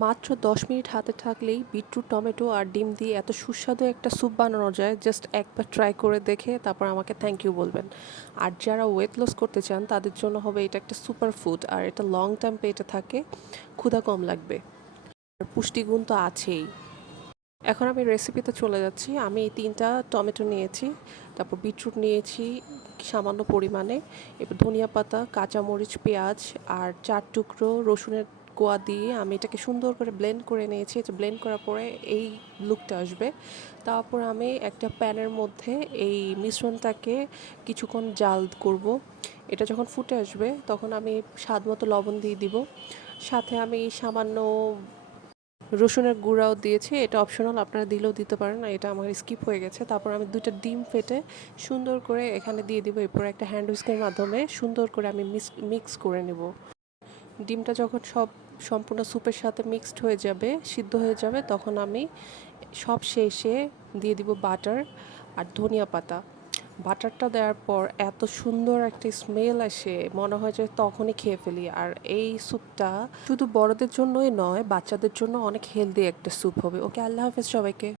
মাত্র ১০ মিনিট হাতে থাকলেই বিটরুট, টমেটো আর ডিম দিয়ে এত সুস্বাদু একটা স্যুপ বানানো যায়। জাস্ট একবার ট্রাই করে দেখে তারপর আমাকে থ্যাংক ইউ বলবেন। আর যারা ওয়েট লস করতে চান তাদের জন্য হবে এটা একটা সুপার ফুড, আর এটা লং টাইম পেটে থাকে, ক্ষুধা কম লাগবে, আর পুষ্টিগুণ তো আছেই। এখন আমি রেসিপিতে চলে যাচ্ছি। আমি ৩টা টমেটো নিয়েছি, তারপর বিটরুট নিয়েছি সামান্য পরিমাণে, এবার ধনিয়া পাতা, কাঁচামরিচ, পেঁয়াজ আর ৪ টুকরো রসুনের কোয়া দিয়ে আমি এটাকে সুন্দর করে ব্লেন্ড করে নিয়েছি। এটা ব্লেন্ড করার পরে এই লুকটা আসবে। তারপর আমি একটা প্যানের মধ্যে এই মিশ্রণটাকে কিছুক্ষণ জাল করব। এটা যখন ফুটে আসবে তখন আমি স্বাদ মতো লবণ দিয়ে দিব। সাথে আমি সামান্য রসুনের গুঁড়াও দিয়েছি, এটা অপশনাল, আপনারা দিলেও দিতে পারেন, এটা আমার স্কিপ হয়ে গেছে। তারপর আমি 2টা ডিম ফেটে সুন্দর করে এখানে দিয়ে দিব। এরপর একটা হ্যান্ড হুইস্কের মাধ্যমে সুন্দর করে আমি মিক্স করে নেব। ডিমটা যখন সম্পূর্ণ স্যুপের সাথে মিক্সড হয়ে যাবে, সিদ্ধ হয়ে যাবে, তখন আমি সব শেষে দিয়ে দিব বাটার আর ধনিয়া পাতা। বাটারটা দেওয়ার পর এত সুন্দর একটা স্মেল আসে, মনে হয় যে তখনই খেয়ে ফেলি। আর এই স্যুপটা শুধু বড়দের জন্যই নয়, বাচ্চাদের জন্য অনেক হেলদি একটা স্যুপ হবে। ওকে, আল্লাহ হাফেজ সবাইকে।